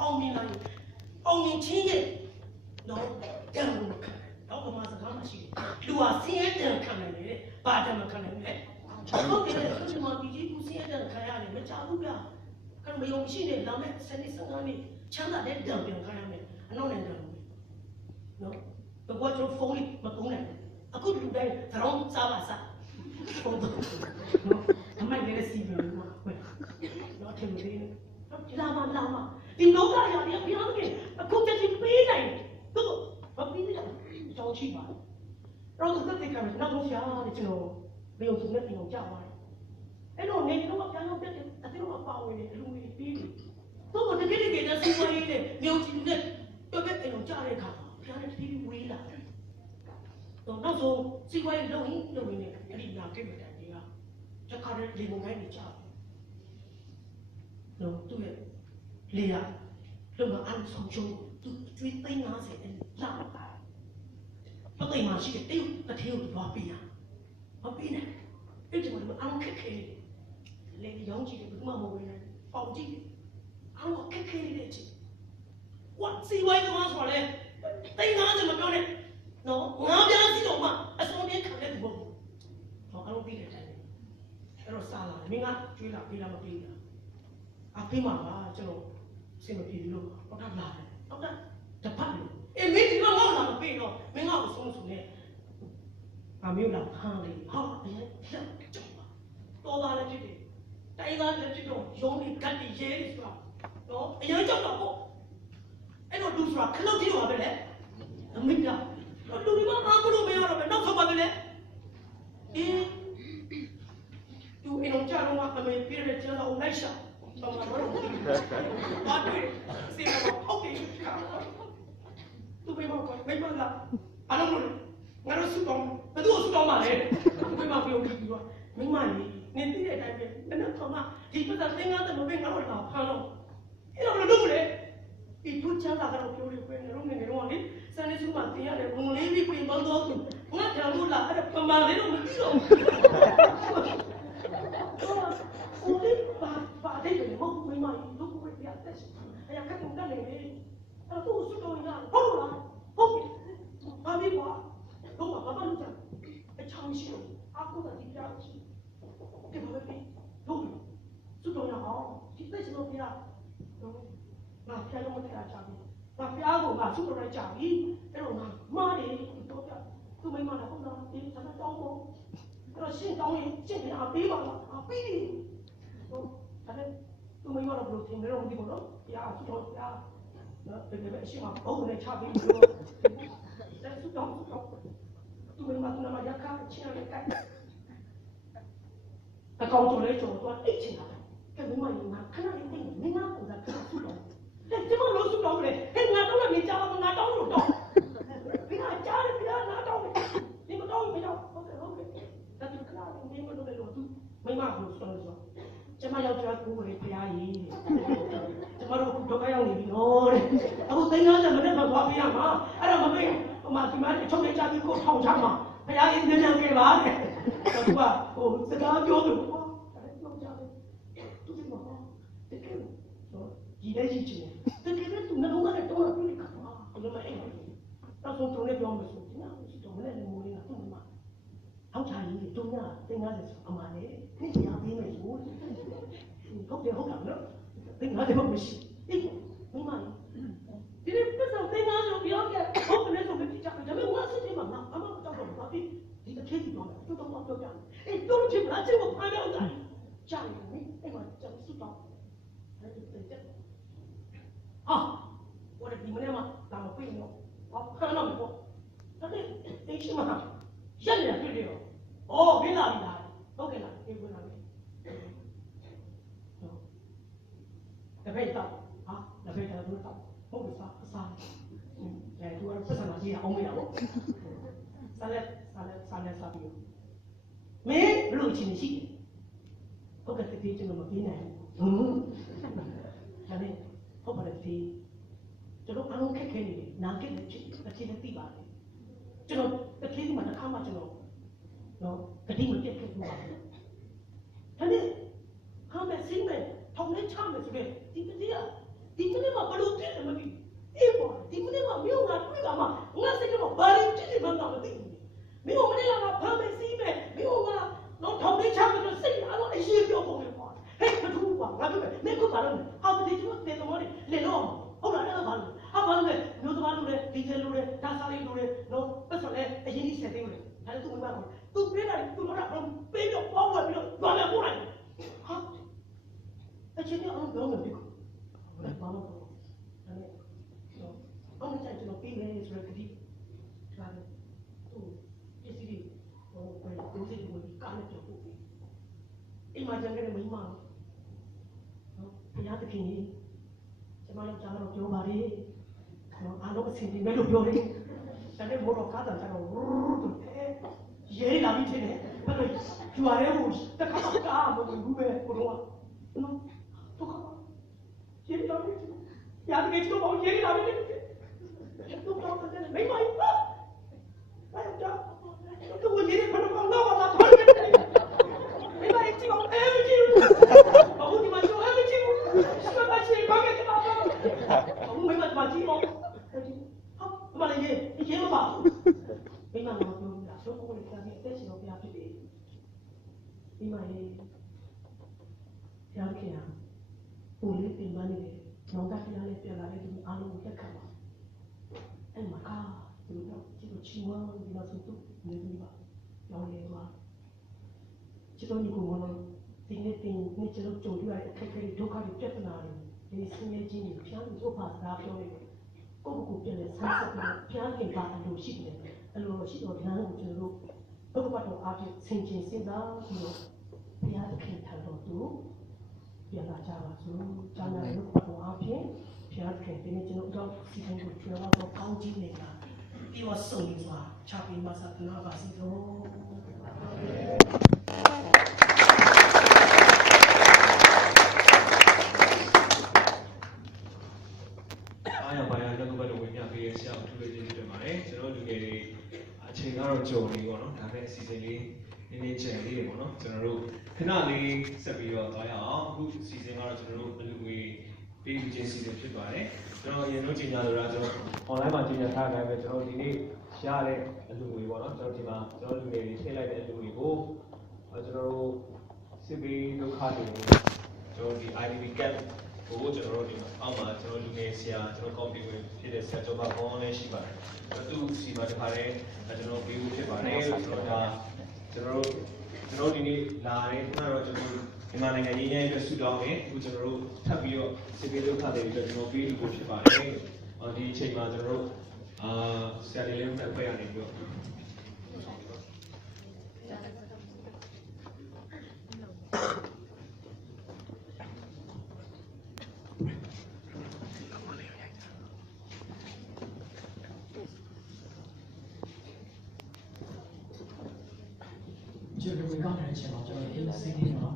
အောင်မြင်လာရင်အောင်မြင်ချင်းရဲ့နော်တန်ဖို့ခံတော့ဘာမှစကားမရှိဘူးလူဟာစင်းရဲတန်ခံနိုင်တယ်ဘာတန်မခံနိုင်ဘူးဟုတ်ကဲ့ဒီမှာဒီကြီးကူစင်းရဲတန်ခံရတယ်မကြောက်ဘူးဗျာကံမယုံရှိနေလာမဲ့စနေစကားနဲ့ချမ်းသာတဲ့တန်ပြန်ခံရမယ်အနောက်နိုင်ငံဘူးနော်တော့ကျွန်တော်ဖုန်းလေးမကုန်းနိုင်အခုလူတိုင်းသရောင်းစားပါစားဖုန်းတော့နော်အမိုက်လည်းစီးပြီးတော့နော်ထင်လို့ဒီလာမဒီလောကရာတွေဘုရားခင်အခုချက်ချင်းပေးနိုင်သူမပြီးတယ်ကြောင်းရှိပါတော့သူသက်သေခံတယ်နောက်ဆုံးရှာတယ်ကျွန်တော်ဘယ်လိုဆိုလဲပြင်အောင်ကြောက်ပါတယ်အဲ့တော့နေတော့ပြန်ရောက်ပြတယ်အတိတော့ပါဝင်တယ်အလူတွေပြီးတယ်သူကတကယ်တကယ်နဲ့စီးပွားရေးနဲ့မြို့ကြီးနဲ့တော့ပဲပြင်အောင်ကြားတဲ့အခါဘုရားနဲ့တတိဝေးလာတယ်တော့နောက်ဆုံးစီးပွားရေးလုပ်ရင်လည်းအဲ့ဒီနာကိမတန်ကြီးကတခါတည်းလေပုံတိုင်းနေကြောက်တော့သူ့ရဲ့လေယာလုံမအောင်ဆုံးချုံသူကျွေးသိန်း50နဲ့လာပါပသိမ်မရှိတဲ့တေးတထေးကိုသွားပေးရမပေးနဲ့အဲ့ဒီမှာအောင်ခက်ခဲလေရောင်းကြည့်တယ်ဘယ်မှမဝင်နဲ့ပေါင်ကြည့်အောင်ခက်ခဲတဲ့ချစ်ဝတ်စီဝိုင်းသမားဆိုလဲသိန်း50မပြောနဲ့နော်ငါးပြားစီတော့မှအစုံပြခံတဲ့ဘုံတော့အောင်ပြီးတယ်အဲ့တော့စားလာမင်းကကျွေးလာပေးလားမပေးလားအဖေမှာပါကျွန်တော်စင်မပြေလို့တော့လာတယ်တော့တပတ်လို့အေးမင်းဒီတော့ငေါ့လာမပြေတော့မင်းငါ့ကိုဆုံးနေငါမျိုးလာခန်းလေးဟာအရင်ကြောက်ပါတော်သားလည်းဖြစ်တယ်တိုင်းသားလည်းဖြစ်တော့ရုံးပြီးကတ်ပြီးရဲနေဆိုတာနော်အရင်ကြောက်တော့ပေါ့အဲ့တော့လူဆိုတာခလုတ်ကြည့်တော့ပဲလေအမိကလူဒီမှာအားကိုလို့မရတော့ပဲနောက်ဆုံးပါပဲလေအေးသူအင်းကြောက်တော့အမေပြည့်တဲ့ကျန်းတော်လိုက်ရှာတော့မလို့ဘာတွေစီမံဟုတ်ကဲ့သူပဲမဟုတ်ဘယ်မှာလာအားလုံးငါတို့စုတော်ဘယ်သူစုတော်မှာလဲဘယ်မှာပြောပြီးတော့မင်းမကြီးနင်သိတဲ့အတိုင်းပဲနင်တော့မှဒီပတ်သက်သင်္ကားတဲ့မပင်ငါတို့လာဖမ်းတော့အဲ့တော့ဘယ်လိုလုပ်လဲဒီသူချမ်းသာကတော့ပြောလို့ပဲငါတို့ငယ်ငယ်တော့လေစနေစုမှတင်ရတယ်ဘုံလေးပြီးပြင်ပေါင်းတော့ငါတောင်လို့လာအဲ့ပမာလေးတော့မသိတော့ဘူးဦးပါတဲ့လေမဟုတ်မင်းမကြီးတို့ကိုပြတ်တယ်အဲ့ရခက်ကုန်တယ်လေအဲ့တော့စုတော်ရဟုတ်လားဟုတ်ပြီဘာပြီးကွာတော့ဘာမှလုပ်ကြအချောင်းရှိတော့အခုကဒီကြောက်ရှိကဲဘာပဲပြီးတို့စုတော်ရအောင်ဒီသက်စလို့ပြတော့ငါဖျားလို့မထားချပြီငါဖျားကိုငါစုတော်ရကြပြီအဲ့တော့ငါမားတယ်တော့ပြသူမိမလာဟုတ်လားဒီဆန္ဒတောင်းဖို့အဲ့တော့ရှင်းတောင်းရင်ရှင်းပြအပေးပါလားအပေးတယ်ဟုတ်အဲ့သူမိမတော့ဘလို့ထင်တယ်တော့မသိဘူးနော်ဖျားစုတော်ဖျားနော်တကယ်ပဲအရှိမဘုံနဲ့ချပြီးတော့တဲ့စုတော်သူမိမကနမရခါချင်းရတဲ့အကောင်ကျော်လေးကျော်တော့အိတ်ချင်တာကဲမိမရင်ငါခဏလေးသိနေငါကိုသာခဏစုတော်တဲ့ကျမလို့စုတော်လေဟဲ့ငါတော့လည်းကြားအောင်ငါတောင်းလို့တော့ဘယ်ဟာကြားတယ်ဘယ်ဟာငါတောင်းတယ်ဒီမတောင်းဘူးမတောင်းဟုတ်တယ်ဒါသူခဏလေးနေမလို့လည်းလို့သူမိမကိုစုတော်ဆိုကျမယောက်ျားကိုလေဖရားကြီးကျမတို့ဒုက္ခရောက်နေပြီနော်တဲ့အခုသိန်း50မိနစ်တော့သွားပြရမှာအဲ့တော့မမေ့ဟိုမှာဒီမှာချုပ်နေကြပြီးကိုထောင်ချမှာဖရားကြီးမြန်မြန်ကြပါတဲ့သူကဟိုစကားပြောလို့အဲ့ပြောကြတယ်သူကမဟုတ်တကယ်ကြီးတဲ့ကြီးချင်တကယ်သူနှလုံးသားနဲ့တော့ပြိခါမှာဘယ်လိုလဲတော့ဆုံးတုံးနဲ့ပြောမှဆိုဒီနာရှိတော့လည်းမိုးလေးကသူ့မှာဟောက်ချာကြီးတုံးရသိန်း50ဆိုအမှန်လေသိချင်အောင်ပြီးမယ်ဆိုဟုတ်တယ်ဟုတ်တာနော်သိန်း50တော့မရှိအေးမိမဒီနေ့ပတ်စံသိန်း50လို့ပြောကြဟုတ်တယ်ဆိုပြီးကြတယ်ဒါပေမဲ့ငါစစ်တယ်မှာငါအမတော့တော့ဘာဖြစ်ဒီတစ်ခေတ်တော့တော့ပြောကြအေးတော့ချင်လားချင်ဖို့ဖမ်းရအောင်ကြာရင်အဲ့မှာကျန်စုတော့အဲ့ဒီတက်ဟာ我的你们嘛，咱们不用，我看到没过，他这这什么？现在对的哦，哦，别哪里来，OK 了，别不哪里，那边到啊，那边到到，我不杀，哎，就不上哪去啊？我没有，三来比，没路进去，我跟这边就那么简单，那里。ဟုတ်ပါတယ်ဒီကျွန်တော်အားလုံးခက်ခဲနေတယ်နာခဲ့တယ်တစ်ချိန်နဲ့သိပါတယ်ကျွန်တော်တစ်ချိန်မှာတစ်ခါမှကျွန်တော်နော်ဂတိမပြတ်ခဲ့ဘူးပါဒါနဲ့ဟာမဲ့စိမ့်မဲ့ထောင်နဲ့ချမယ်ဆိုတဲ့ဒီတည်းက ဒီမနေ့မှာဘလို့ဖြစ်တယ်မသိဘူးအေးပေါ့ဒီမနေ့မှာမြို့ကတွေ့တာမှငါစိတ်ကဘာလို့ဖြစ်နေမှန်းတော့မသိဘူးမြို့မနေ့ကငါဖမ်းမယ်စီးမယ်မြို့ကတော့ထောင်လေးချပြီးတော့စိတ်အားလုံးအရေးပြောပုံနေပေါ့ဟဲ့မထူးပါငါပြောမယ်မင်းကဘာလို့လဲဟာဒီကျိုးတင်တော်လေတော့ဟုတ်လားအဲ့ဒါဘာလို့ဟာဘာလို့လဲမျိုးသမားလို့လေဒီကျလို့လေဒါစားလေးလို့လေနော်ပတ်စံလေအရင်ကြီးဆက်သိလို့လေဒါလည်းသူ့မပါဘူးသူပြေးတာသူ့တော့ပေးတော့ပေါင်းဝင်ပြီးတော့ဘာလဲပို့လိုက်ဟာအချင်းကြီးအောင်ပြောမယ်ဒီဘာဘာလို့အဲ့အောင်ကြိုက်ကျွန်တော်ပေးမယ်ဆိုတော့ဒီဒါလည်းသူ့ပစ္စည်းတွေဟိုဘယ်လိုစိတ်ဝင်ကားနဲ့ပြောပို့ပြီးအိမ်မှာကျန်ခဲ့တဲ့မိန်းမနော်ဘုရားသခင်ကြီးကျွန်မတို့ကြားတော့ပြောပါလေအားလုံးအဆင်ပြေမယ်လို့ပြောတယ်ဒါနဲ့ဘောတော့ကားတန်တော့ရဲလာပြီးဖြစ်တယ်ဘယ်လိုယူရဲဟိုတခါကားမဝင်ဘူးပဲဘိုးတော့နော်တော့ရဲလာပြီးရာတကယ်တော့ဘောရဲလာပြီးတော့တော့တယ်မိမအဲ့တော့တော့ရဲဘယ်လိုကောင်းတော့တာတော်တယ်မိမကြည့်အောင်အဲ့ကြည့်အခုဒီမှာကျိုးအဲ့ကြည့်စကားချင်းဘာကတည်းကအခုမိမကြည့်အောင်ဟာမလေးရေမပါမိမကတော့ပြောတာဆိုကိုယ်ကလည်းအသက်ရှင်တော့ပြဖြစ်တယ်မိမရေကြားခင်ဗျာပိုလေးပြင်ပန်းနေတယ်နောင်ကပြလာလေးပြလာတဲ့ဒီအားလုံးကိုတက်ခတ်ပါအဲ့မှာဒီတော့ဒီချီဝါဒီမှာဆိုတော့နေပြီးပါရောင်းနေပါချစ်တော်ညီကိုကတော့ဒီနေ့တင်နေ့ကျတော့ကြုံရတဲ့အခက်အခဲဒုက္ခတွေပြဿနာတွေဒီဆင်းရဲခြင်းတွေဖျားပြီးဥပ္ပါစကားပြောနေတယ်ကိုယ့်ကိုယ်ပြန်လဲဆန်းစစ်ပြီးဖျားခင်ပါအလိုရှိတယ်အလိုရှိတော့လမ်းကိုကျွန်တော်တို့ဘုရားတော်အားဖြင့်ဆင်ခြင်စဉ်းစားပြီးတော့ဘုရားသခင်ထံတော်သူပြန်လာကြပါစို့။ကျောင်းသားတို့ဘုရားအားဖြင့်ဘုရားသခင်ဒီနေ့ကျွန်တော်တို့စီစဉ်ကိုကျွေးတော့ကောင်းကြီးနေတာဒီဝဆုံစွာချပြီးမှဆက်နာပါစီတော့အားရပါရရောက်တော့ဘယ်လိုဝင်ပြပေးရဆရာအထူးလေးကျေးဇူးတင်ပါတယ်ကျွန်တော်လူငယ်တွေအချိန်ကတော့ကြုံနေပေါ့နော်ဒါပေမဲ့အစီအစဉ်လေးနည်းနည်းချင်လေးပေါ့နော်ကျွန်တော်တို့ခဏလေးဆက်ပြီးတော့သွားရအောင်အခုအစီအစဉ်ကတော့ကျွန်တော်တို့လူငယ်ပေးယူခြင်းစီစဉ်ဖြစ်ပါတယ်ကျွန်တော်အရင်ဆုံးကြီးညာလို့ကျွန်တော် online မှာကြီးညာထားကြတယ်ကျွန်တော်ဒီနေ့ရတဲ့အလူငွေပေါ့နော်ကျွန်တော်ဒီမှာကျွန်တော်လူငယ်တွေထည့်လိုက်တဲ့အလူငွေကိုကျွန်တော်တို့စစ်ပေးဒုက္ခတွေကျွန်တော်ဒီ IDP camp ကိုကျွန်တော်တို့ဒီအောက်မှာကျွန်တော်လူငယ်ဆရာကျွန်တော် copy ဝင်ဖြစ်တဲ့ဆရာကျော်ပါဘောင်းလည်းရှိပါတယ်သူစီမှာတခါတည်းကျွန်တော်ပေးဖို့ဖြစ်ပါတယ်ကျွန်တော်ဒါကျွန်တော်ဒီနေ့လာတယ်ခုနကတော့ကျွန်တော်မြန်မာနိုင်ငံရင်းရဲအတွက်ဆူတောင်းတယ်အခုကျွန်တော်တို့ထပ်ပြီးတော့စစ်ပေးဒုက္ခတွေအတွက်ကျွန်တော်ပေးလို့ဖြစ်ပါတယ်ဒီအချိန်မှာကျွန်တော်တို့ဆရာလေးလည်းဖွဲ့ရနေပြီးတော့ကျွန်တော်တို့ကနေချက်တော့ကျွန်တော်ဒီစီးနေတော့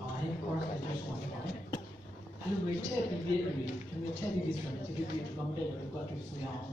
အားရ course အကျိုးဆောင်နေပါတယ်အဲ့လိုမျိုးထည့်ပြီးပြီးကျွန်တော်ထည့်ပြီးဆိုတော့ဒီဒီကမ္ဘာတဲ့တော့ကအတူဆိုရအောင်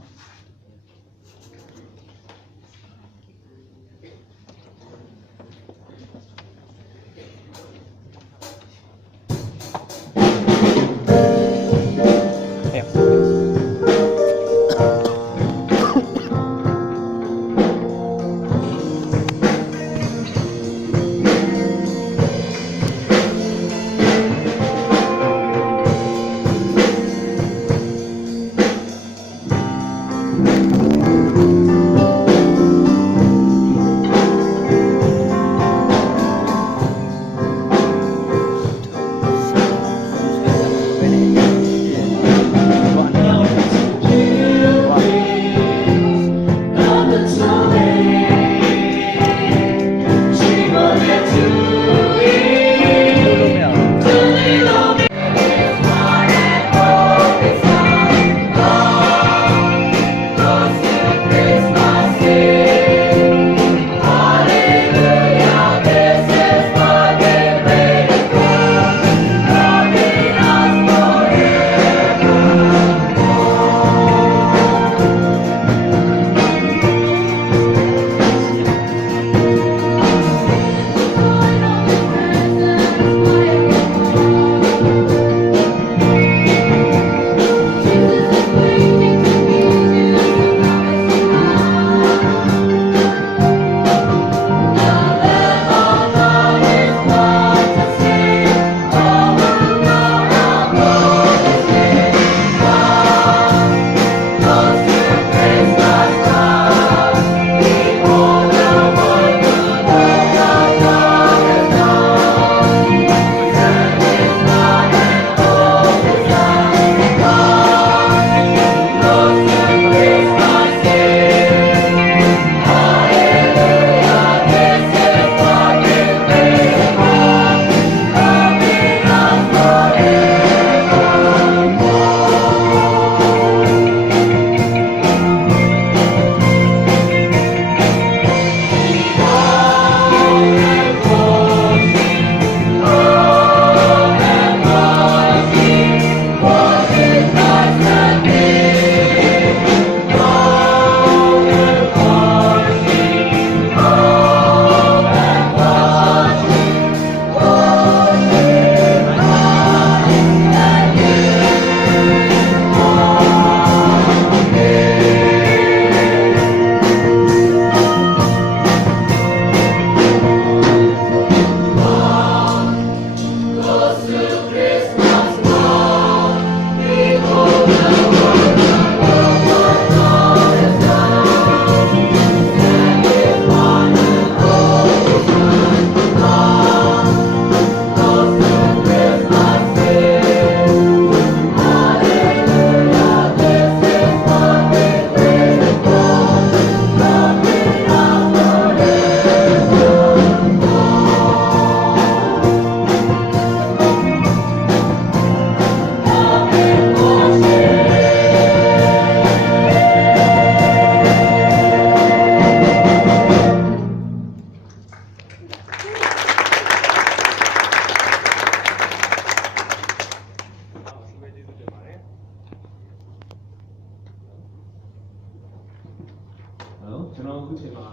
အခုချိန်မှာ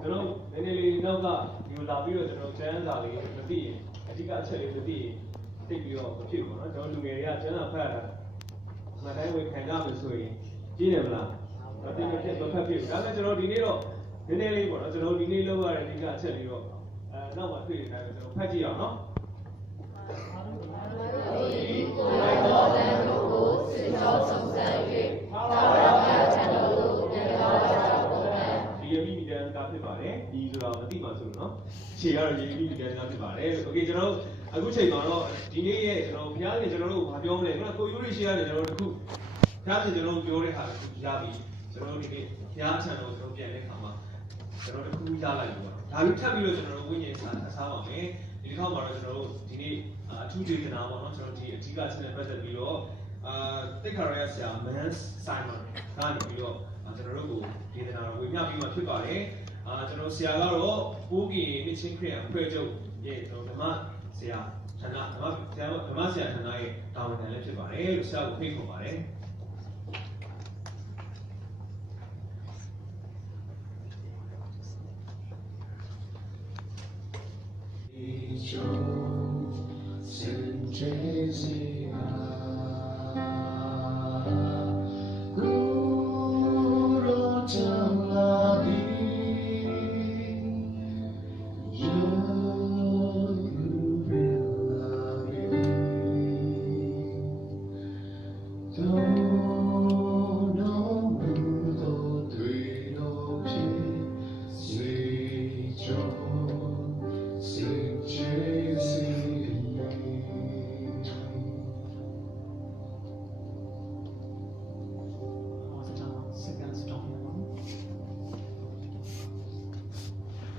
ကျွန်တော်နည်းနည်းလေးနောက်ကဒီလိုလာပြီးတော့ကျွန်တော်ကျန်းစာလေးမသိရင်အဓိကအချက်လေးမသိရင်တိတ်ပြီးတော့မဖြစ်ဘူးเนาะကျွန်တော်လူငယ်တွေကကျန်းစာဖတ်ရတာမတိုင်းဝင်ခံကြမယ်ဆိုရင်ကြီးတယ်မလားမသိမဖြစ်မဖတ်ဖြစ်ဘူးဒါနဲ့ကျွန်တော်ဒီနေ့တော့နည်းနည်းလေးပေါ့နော်ကျွန်တော်ဒီနေ့လောက်ရတဲ့အဓိကအချက်လေးတော့နောက်မှတွေ့နေတယ်ကျွန်တော်ဖတ်ကြည့်အောင်เนาะဖြစ်ပါတယ်ဒီဆိုတာမသိမှဆိုလို့เนาะခြေကတော့ရေပြီးပြန်နေတာဖြစ်ပါတယ်โอเคကျွန်တော်အခုချိန်မှာတော့ဒီနေ့ရဲ့ကျွန်တော်ဘုရားရှင်ကျွန်တော်တို့ဘာပြောမလဲခုနကိုယူရီရှေ့ရတယ်ကျွန်တော်တို့တခုဘုရားရှင်ကျွန်တော်တို့ပြောတဲ့ဟာကိုရပြီကျွန်တော်တို့ဒီနေ့ဘုရားအချမ်းတော်ကျွန်တော်ပြန်တဲ့ခါမှာကျွန်တော်တခုရလိုက်လို့ဒါပြီးထပ်ပြီးတော့ကျွန်တော်တို့ဝိညာဉ်စားပါမယ်ဒီတစ်ခါမှာတော့ကျွန်တော်တို့ဒီနေ့အထူးဒေသနာပေါ့เนาะကျွန်တော်ဒီအဓိကချက်နဲ့ပတ်သက်ပြီးတော့တိတ်ခါရရဆရာ Mans Simon ကနေပြီးတော့ကျွန်တော်တို့ကိုဒေသနာတော်ဝေမျှပြီးမှဖြစ်ပါတယ်ကျွန်တော်ဆရာကတော့ပိုးကီနှစ်ချင်းခရစ်ယာန်အဖွဲ့ချုပ်ရဲ့ကျွန်တော်ဓမ္မဆရာဌာနဓမ္မဆရာဌာနရဲ့တာဝန်ခံလည်းဖြစ်ပါတယ်လို့ဆရာကိုဖိတ်ခေါ်ပါတယ်စင်ကျေးဇူး